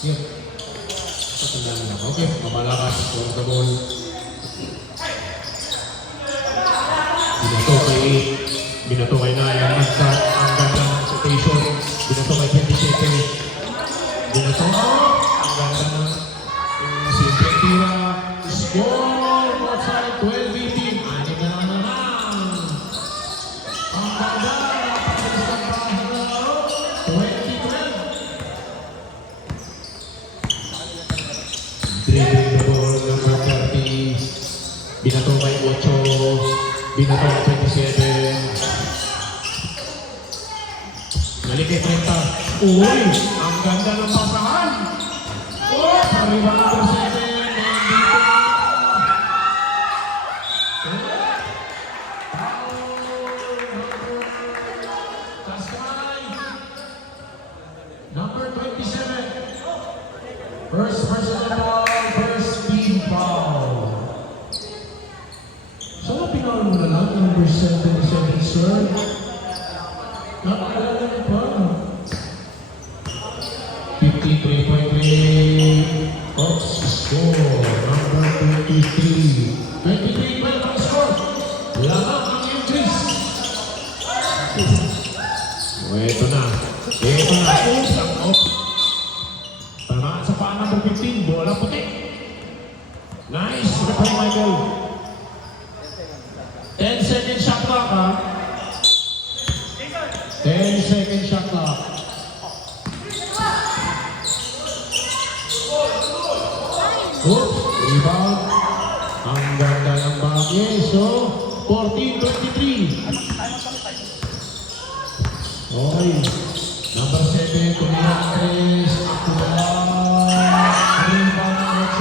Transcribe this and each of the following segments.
Yep. Patandaan lang. Okay, mabalakas. Long the ball. Binato kay Nayan. Nagkat ang ganda ng rotation. Binato kay 27. Binato. Ang ganda ng simple tira. Score! Outside 12-18. Ani na naman. Ang ganda. Pagkakasang bahay na laro. 20-12. Dribbling the ball. Number 30. Binato kay 8. Binato kay 27. Balik kay 30. Uy! Ang ganda ng pasahan! Oh! Pariba number 7. Number 27. First personal foul, first team foul. So, pinawal mo na lang, number 77, sir. Nakalala na pa. 53.3. Ops, score. Number 23. 23 pa ang score. Lamang ang increase. O, eto na. Eto na. Usang off. Tamaan sa paa number 15. Bola puti. Nice. Repay, Michael. 10 second shot clock, ha? 10 second shot clock. Oops, rebound. Ang ganda ng bagay. So, 14-23. Okay. Number 7, Kulihan Chris. Rebound ng 8.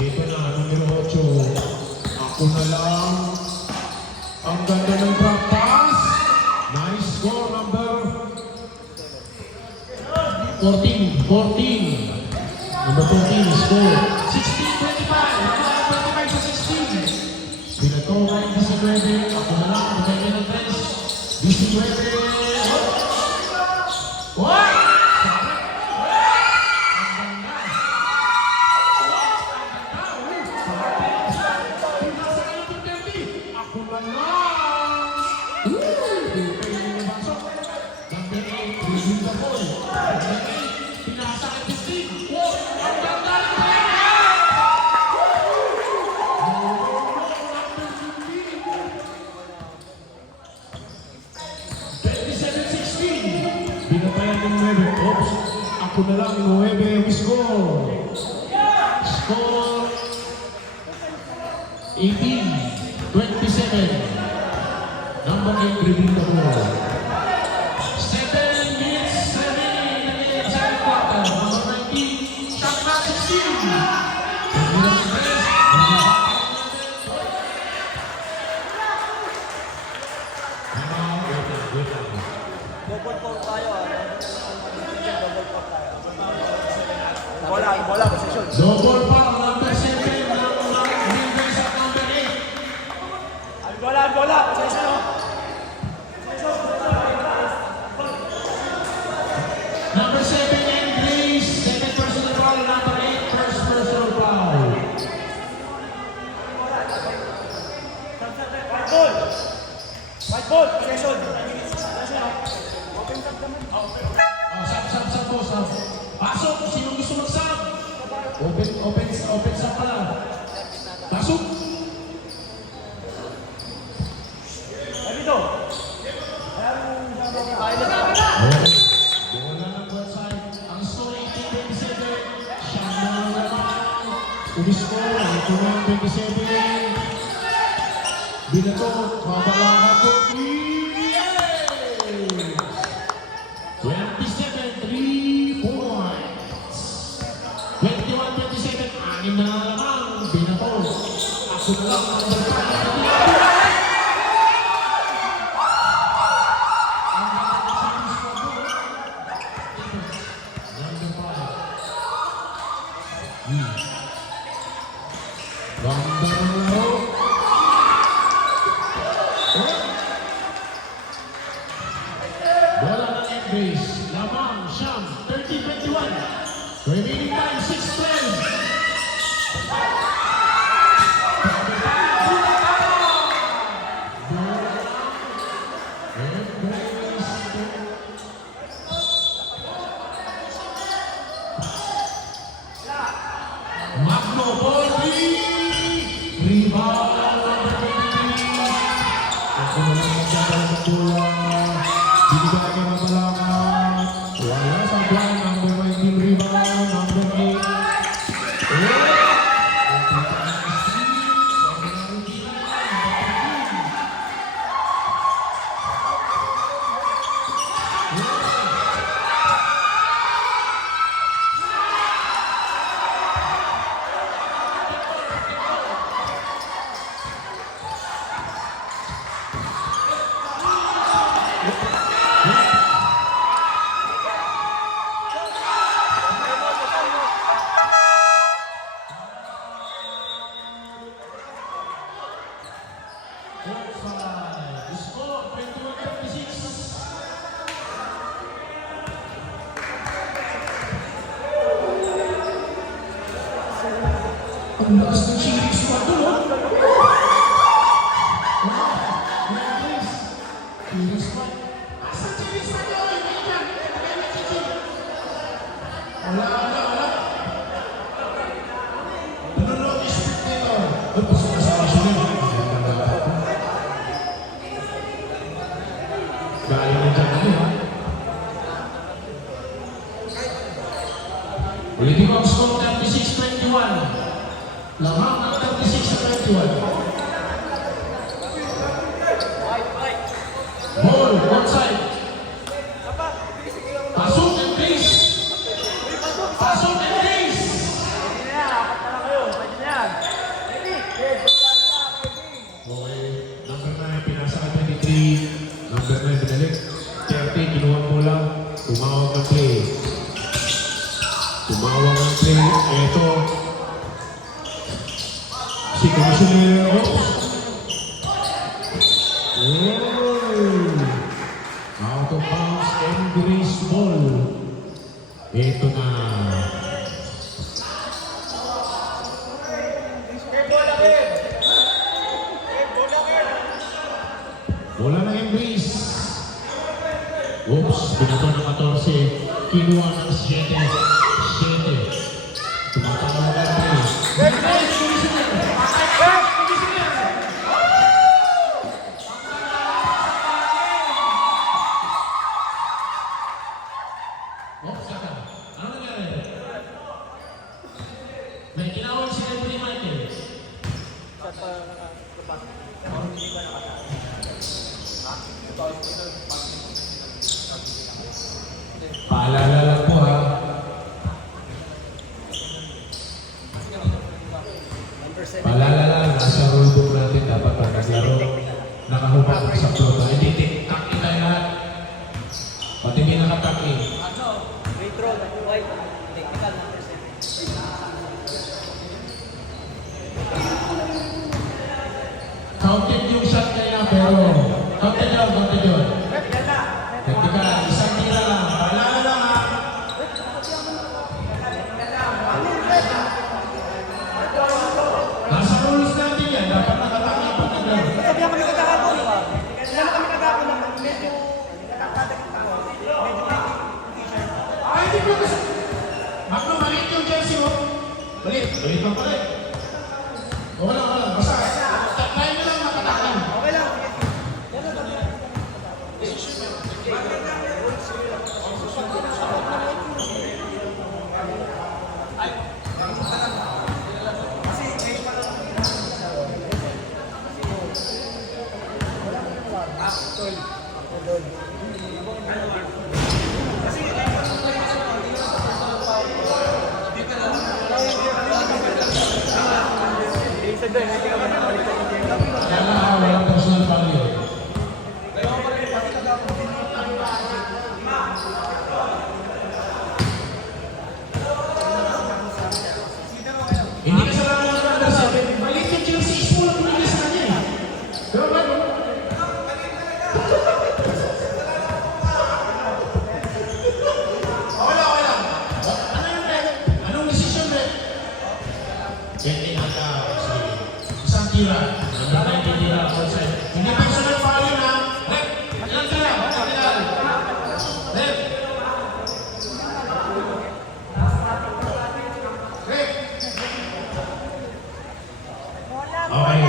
Ito na, numero 8. Ako na lang. Ang ganda ng drop pass. Nice score, number 14. Number 14, score. 16-25. 25 sa 16. Binato kay 19. Ako na lang, magkaya ng 10. 19. What? Ako na lang, 9, we score. Score 18-27. Number 8, dribbling the ball. 7 minutes, 7 in the second quarter. Number 19, shot clock 16. Bola, position. Double foul, number 7, defense at number 8. Bola, position. Number 7, Andres, second personal foul, number 8, first personal foul. White ball, position. Sab, boss. Pasok, sino gusto mag-sub? Open sub pala. Pasok. Dito. Bola ng right side. Ang score 18-27. Siya na naman. Umiscore, 18-27. Binato, mabalakan ko. 27, 3 points. 21-27, 6 na naman. Binato. Ako na lang ang Ganda ng laro. Rebound number 23. Ako na lang magdadala ng bola. Binigay ka ng malakas. Wala sa blind. Number 19 rebound. Number 8. Score 21-36. Ang lakas ng shooting squad doon, oh. Shooting squad. Asan shooting squad doon? Wala. Nanonood yung script nito. Doon po sila sa national. Gaya na dyan ano, ha? Ulitin ko ang score 36-21. Lamang ng 36-21. Ball, outside. Pasok and base. Pasok and base. Okay, number 9, pinasa ka 23. Number 9, binalik. 30, kinuha mo lang. Tumawag ng play. Ito. Si Commissioner Ops. Out of bounds and Grace ball. Ito na. Bola ng Embrace. Oops, pinato ng 14. Kinuha ng 7. Tumatawag ng 3. Oops, saka. Ano nangyari? May kinawag si Anthony Michael. Paalala lang po, ha. Paalala lang, nasa rulebook natin dapat pag naglaro, nakahubak sa floor. Hindi, tik-taki na yan. Pati may nakataki. Counted yung shot kaya, pero counted yun. Technical, isang tira lang. Paalala lang, ha. Nasa rules natin yan, dapat nakataki pag naglaro. Sabi kami kagahapon. Kailan kami kagahapon na medyo nakakadagit ako. Ay, hindi ko kasi. Baklo, maliit yung jersey mo. Maliit lang pala eh. Wala. Basta, tayo na lang nakatakan. Okay lang. Walang personal value. Hindi kasalanan ng number 7. Maliit yung jersey, ismo lang pinili sa kanya eh. Pero ba? Wala. Ano yung red? Anong decision red? Sige. Isang tira. Number 19 tira outside. Hindi personal value na. Red. Ilang tira? Red. Okay.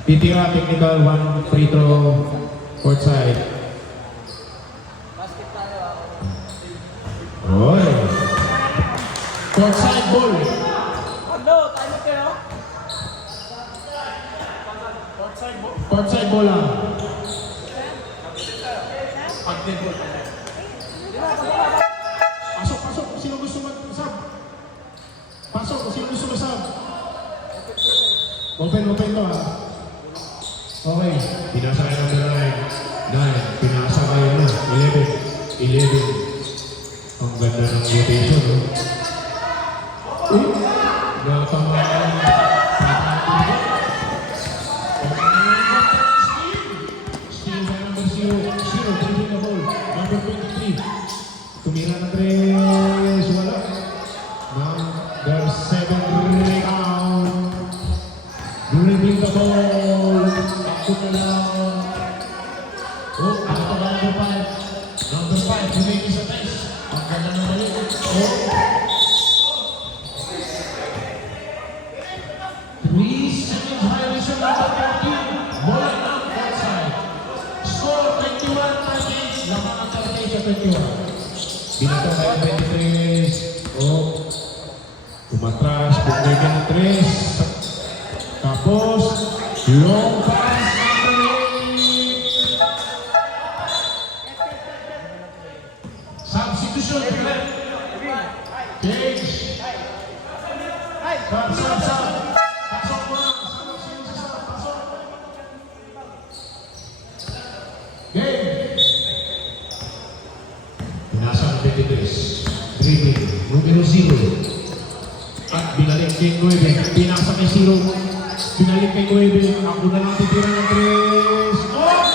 Titira, technical, 1 free throw, court side. Basket tayo ah. Oy! Court side ball. Ano? Tayo kayo? Court side ball lang. Pasok, pasok. Sino gusto mag-sub? Pasok, sino gusto mag-sub? Open to ha. Okay. Pinasa kayo number 9. 9. Pinasa kayo 11. 11. Ang ganda ng rotation, no? Natama ka. Steal by number 0. 0. Dribbling the ball. Number 23. Tumira na 3. Wala. Number 7. Rebound. Dribbling the ball. Ako na lang. Oh, ano ka ba number 5? Number 5. Humigis sa test. Ang ganda ng balik. Oh. 3 seconds violation number 13. Bola ng outside. Score 21 seconds. Lamang ang 30 sa 21. Binato kayo 23. Oh. Tumatras. Bumigay ng 3. Tapos, long pass number 8. Substitution. Change. Sub. Pasok mo na. Pasok. Game. Pinasa ng 23. Dribbling. Numero 0. At binalik kay 9. Pinasa kay 0. Binalik kay 9. Ako na lang titira ng 3. Oh!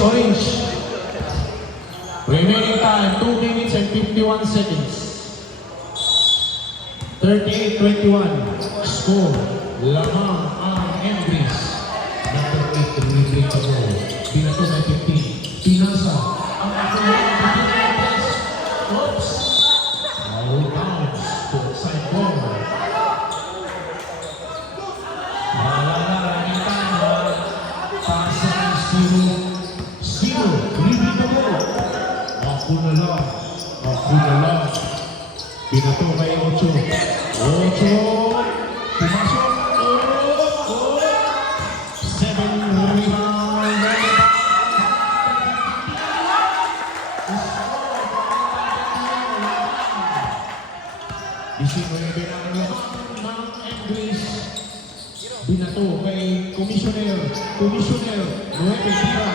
Orange. Remaining time, 2 minutes and 51 seconds. 38-21. Score. Lamang ang Embrace. Number 8, dribbling the ball. Pinato na 15. Pinasa. Ang akulang Embrace. Oops. Foul bounce. Court side ball. Pasa ng 0. Dribbling the ball. Ako na lang. Binato kay 8. 8. Pumasok. 7 rebound. 19 ang lamang ng Embrace. Binato kay Commissioner. 9 tira.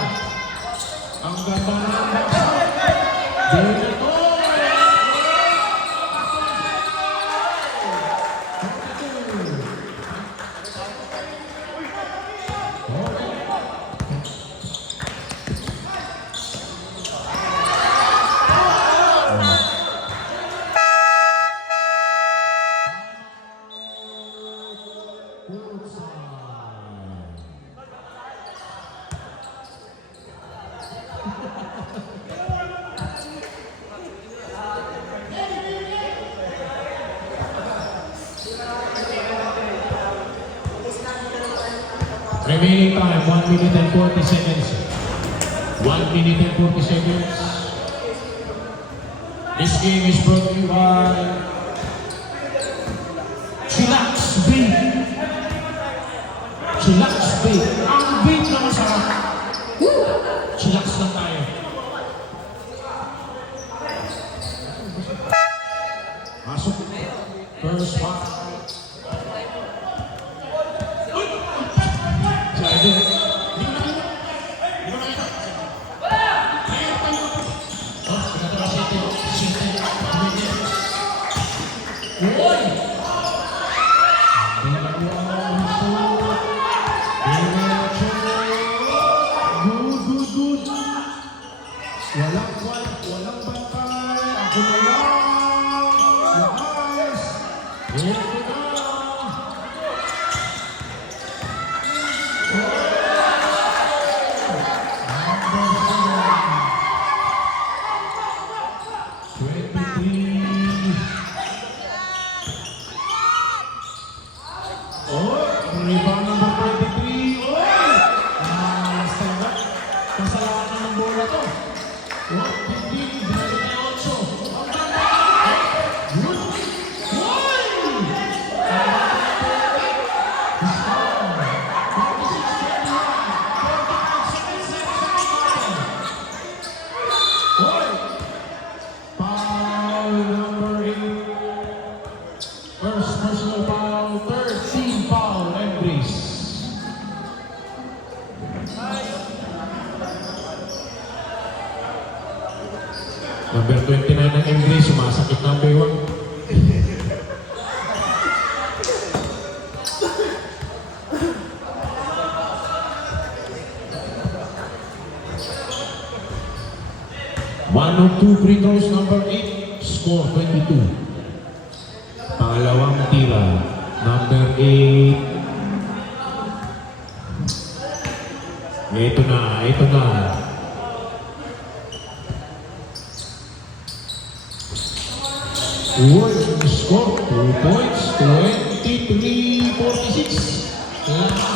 Ang ganda ng baksa. Binato. Remaining time, 1 minute and 40 seconds. 1 minute and 40 seconds. This game is brought to you by Chillax Beef. Chillax Beef. Ang beef na masarap. Chillax lang tayo. Masuk. First one. One. Rebound number 23. Oy! Talaga. Kasalanan ng bola to. Oh, hindi. Binalik na 8. Good. Oy! Foul number 8. First personal foul, third team foul, Embrace. Number 29 ng Embrace, sumasakit na ang baywang. One of two free throws, number 8, score 22. Pangalawang tira, number 8. Ito na, ito na. Score 2 points, 23-46.